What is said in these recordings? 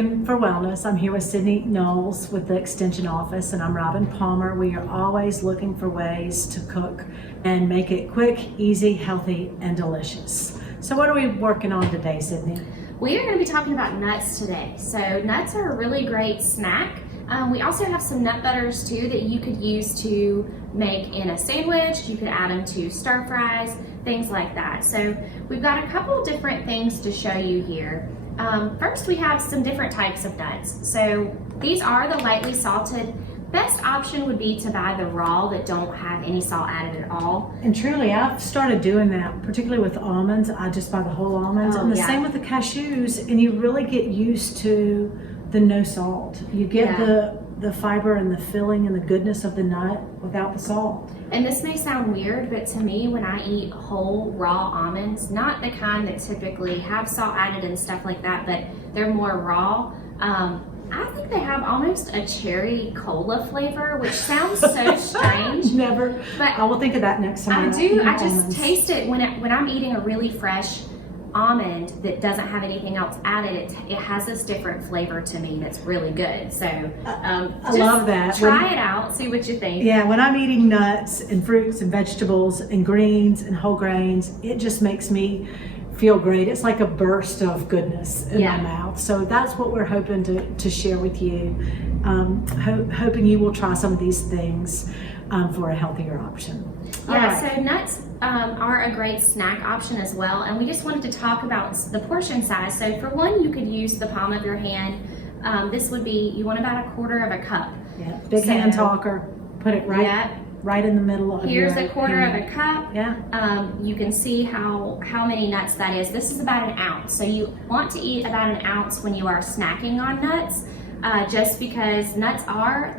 Cooking for Wellness. I'm here with Sydney Knowles with the Extension Office, and I'm Robin Palmer. We are always looking for ways to cook and make it quick, easy, healthy, and delicious. So what are we working on today, Sydney? We are going to be talking about nuts today. So nuts are a really great snack. We also have some nut butters too that you could use to make in a sandwich. You could add them to stir fries, things like that. So we've got a couple different things to show you here. First, we have some different types of nuts. So these are the lightly salted. Best option would be to buy the raw that don't have any salt added at all. And truly, I've started doing that, particularly with almonds. I just buy the whole almonds. And the same with the cashews, and you really get used to the no salt. You get the fiber and the filling and the goodness of the nut without the salt. And this may sound weird, but to me, when I eat whole raw almonds, not the kind that typically have salt added and stuff like that, but they're more raw, I think they have almost a cherry cola flavor, which sounds so strange. Never. But I will think of that next time. I do. I just taste it when I'm eating a really fresh almond that doesn't have anything else added. It has this different flavor to me that's really good. So I love that. Try it out. See what you think. Yeah, when I'm eating nuts and fruits and vegetables and greens and whole grains, it just makes me feel great. It's like a burst of goodness in my mouth. So that's what we're hoping to share with you. Hoping you will try some of these things for a healthier option. So nuts are a great snack option as well. And we just wanted to talk about the portion size. So for one, you could use the palm of your hand. This would be, you want about 1/4 of a cup. Yeah, big hand talker. Put it right in the middle of Here's your 1/4 hand. of a cup. Yeah. You can see how many nuts that is. This is about 1 ounce. So you want to eat about 1 ounce when you are snacking on nuts, just because nuts are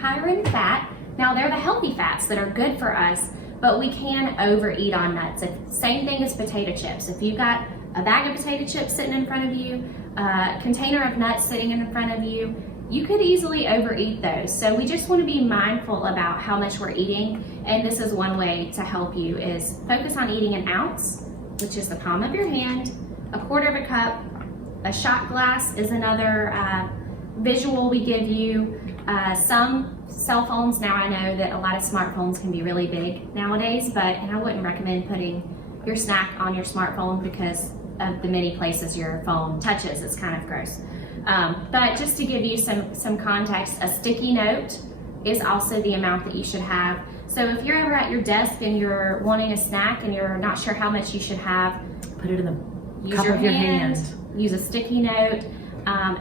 higher in fat. Now they're the healthy fats that are good for us, but we can overeat on nuts. Same thing as potato chips. If you've got a bag of potato chips sitting in front of you, a container of nuts sitting in front of you, you could easily overeat those. So we just want to be mindful about how much we're eating, and this is one way to help you is focus on eating 1 ounce, which is the palm of your hand, 1/4 of a cup. A shot glass is another visual we give you. Some cell phones, now I know that a lot of smartphones can be really big nowadays, but I wouldn't recommend putting your snack on your smartphone because of the many places your phone touches. It's kind of gross. But just to give you some context, a sticky note is also the amount that you should have. So if you're ever at your desk and you're wanting a snack and you're not sure how much you should have, put it in the use cup your of your hand, hand. Use a sticky note,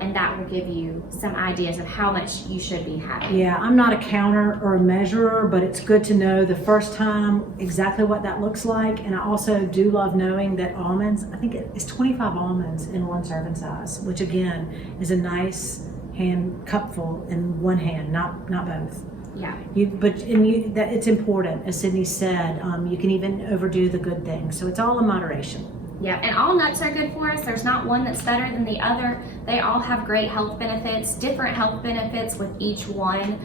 and that will give you some ideas of how much you should be having. Yeah, I'm not a counter or a measurer, but it's good to know the first time exactly what that looks like. And I also do love knowing that almonds, I think it's 25 almonds in 1 serving size, which again is a nice hand cupful in one hand, not both. Yeah. That it's important, as Sydney said. You can even overdo the good things, so it's all in moderation. Yeah, and all nuts are good for us. There's not one that's better than the other. They all have great health benefits, different health benefits with each one.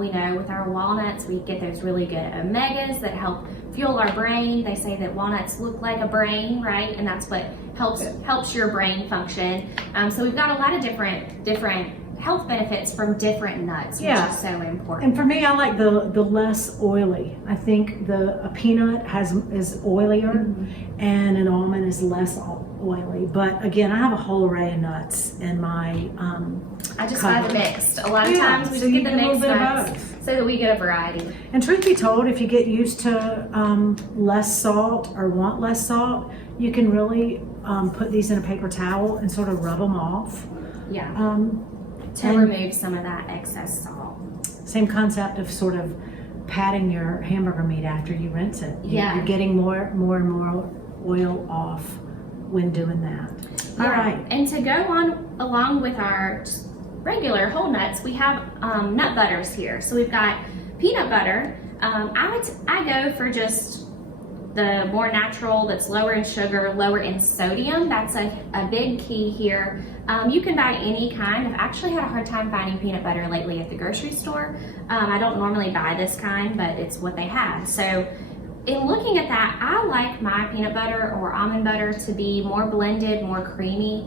We know with our walnuts, we get those really good omegas that help fuel our brain. They say that walnuts look like a brain, right? And that's what helps your brain function. So we've got a lot of different health benefits from different nuts, which is so important. And for me, I like the less oily. I think a peanut is oilier, and an almond is less oily. But again, I have a whole array of nuts in my I just buy the mixed. A lot of times we just get the mixed nuts so that we get a variety. And truth be told, if you get used to less salt or want less salt, you can really put these in a paper towel and sort of rub them off. Yeah. To remove some of that excess salt. Same concept of sort of patting your hamburger meat after you rinse it. You're getting more and more oil off when doing that. All right. And to go along with our regular whole nuts, we have nut butters here. So we've got peanut butter. I go for just the more natural, that's lower in sugar, lower in sodium. That's a big key here. You can buy any kind. I've actually had a hard time finding peanut butter lately at the grocery store. I don't normally buy this kind, but it's what they have. So in looking at that, I like my peanut butter or almond butter to be more blended, more creamy.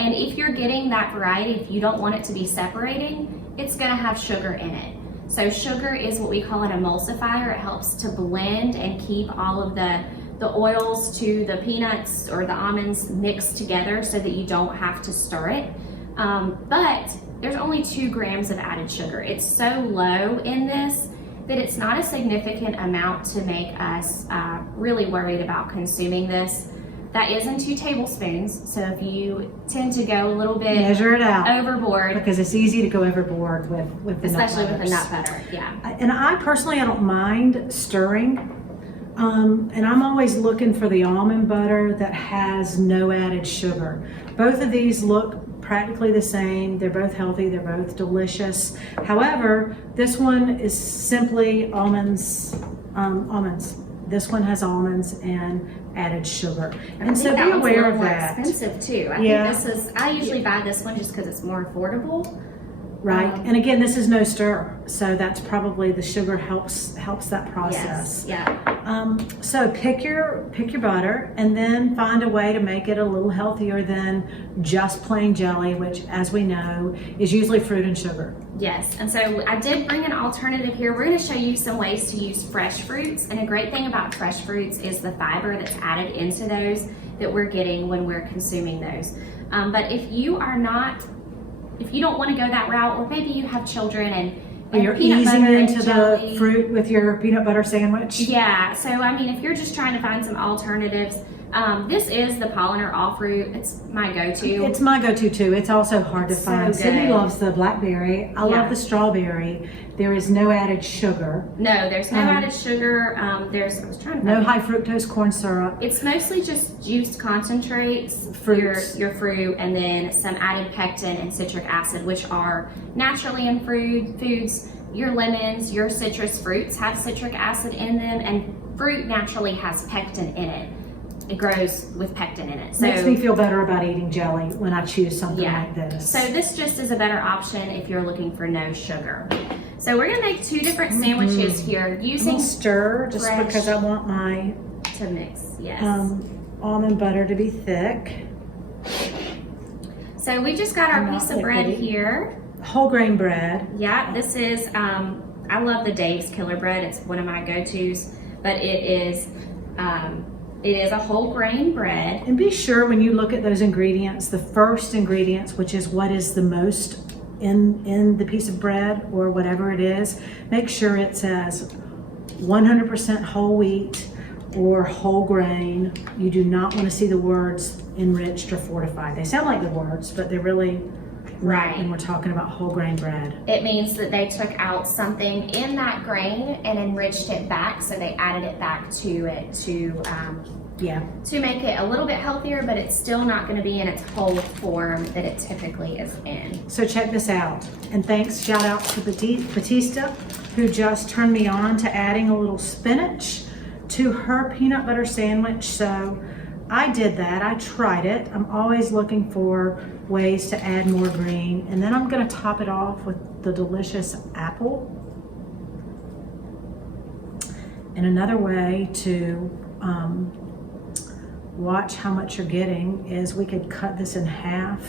And if you're getting that variety, if you don't want it to be separating, it's gonna have sugar in it. So sugar is what we call an emulsifier. It helps to blend and keep all of the oils to the peanuts or the almonds mixed together so that you don't have to stir it. But there's only 2 grams of added sugar. It's so low in this that it's not a significant amount to make us really worried about consuming this. That is in 2 tablespoons. So if you tend to go a little bit measure it out overboard, because it's easy to go overboard with the especially nut with the butters. nut butter. Yeah. And I personally, I don't mind stirring. And I'm always looking for the almond butter that has no added sugar. Both of these look practically the same. They're both healthy. They're both delicious. However, this one is simply almonds. This one has almonds and added sugar. And so be aware of that. Expensive too. I think this is. I usually buy this one just because it's more affordable. Right, and again, this is no stir, so that's probably the sugar helps that process. Yes, yeah. So pick your butter, and then find a way to make it a little healthier than just plain jelly, which, as we know, is usually fruit and sugar. Yes, and so I did bring an alternative here. We're going to show you some ways to use fresh fruits, and a great thing about fresh fruits is the fiber that's added into those that we're getting when we're consuming those. But if you don't want to go that route, or maybe you have children and you're peanut easing butter into and jelly, the fruit with your peanut butter sandwich. Yeah, so I mean, if you're just trying to find some alternatives, this is the Polliner All Fruit. It's my go-to. It's my go-to too. It's also hard to So find. good. Sydney loves the blackberry. I Yeah. love the strawberry. There is no added sugar. No, there's no added sugar. I was trying to No find high fructose corn syrup. It's mostly just juiced concentrates, Fruits. your fruit, and then some added pectin and citric acid, which are naturally in foods. Your lemons, your citrus fruits have citric acid in them, and fruit naturally has pectin in it. It grows with pectin in it. So Makes me feel better about eating jelly when I choose something like this. So this just is a better option if you're looking for no sugar. So we're gonna make 2 different sandwiches here using I'll stir just fresh- because I want my to mix. Yes. almond butter to be thick. So we just got our Not piece of bread liquidy. here. Whole grain bread. Yeah, this is, I love the Dave's Killer Bread. It's one of my go-tos, but it is a whole grain bread. And be sure when you look at those ingredients, the first ingredients, which is what is the most in the piece of bread or whatever it is, make sure it says 100% whole wheat or whole grain. You do not want to see the words enriched or fortified. They sound like the words, but they're really Right. when we're talking about whole grain bread. It means that they took out something in that grain and enriched it back, so they added it back to it to make it a little bit healthier, but it's still not going to be in its whole form that it typically is in. So check this out. And thanks, shout out to Batista, who just turned me on to adding a little spinach to her peanut butter sandwich. So I did that, I tried it. I'm always looking for ways to add more green. And then I'm gonna top it off with the delicious apple. And another way to watch how much you're getting is we could cut this in half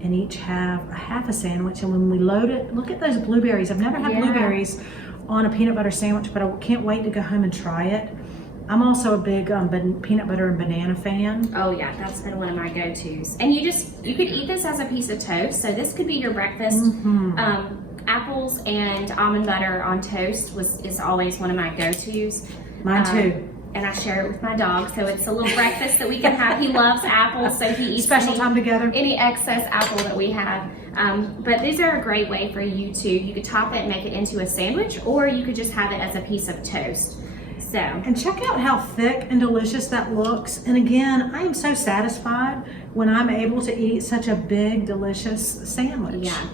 and each have a sandwich. And when we load it, look at those blueberries. I've never had blueberries on a peanut butter sandwich, but I can't wait to go home and try it. I'm also a big peanut butter and banana fan. Oh yeah, that's been one of my go-tos. And you could eat this as a piece of toast. So this could be your breakfast. Apples and almond butter on toast is always one of my go-tos. Mine too. And I share it with my dog, so it's a little breakfast that we can have. He loves apples, so he eats Special time together. any excess apple that we have. But these are a great way for you could top it and make it into a sandwich, or you could just have it as a piece of toast. So. And check out how thick and delicious that looks. And again, I am so satisfied when I'm able to eat such a big, delicious sandwich. Yeah.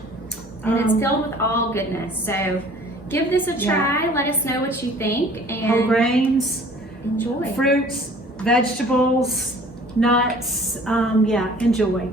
And it's filled with all goodness. So give this a try. Let us know what you think. And whole grains, enjoy. fruits, vegetables, nuts. Enjoy.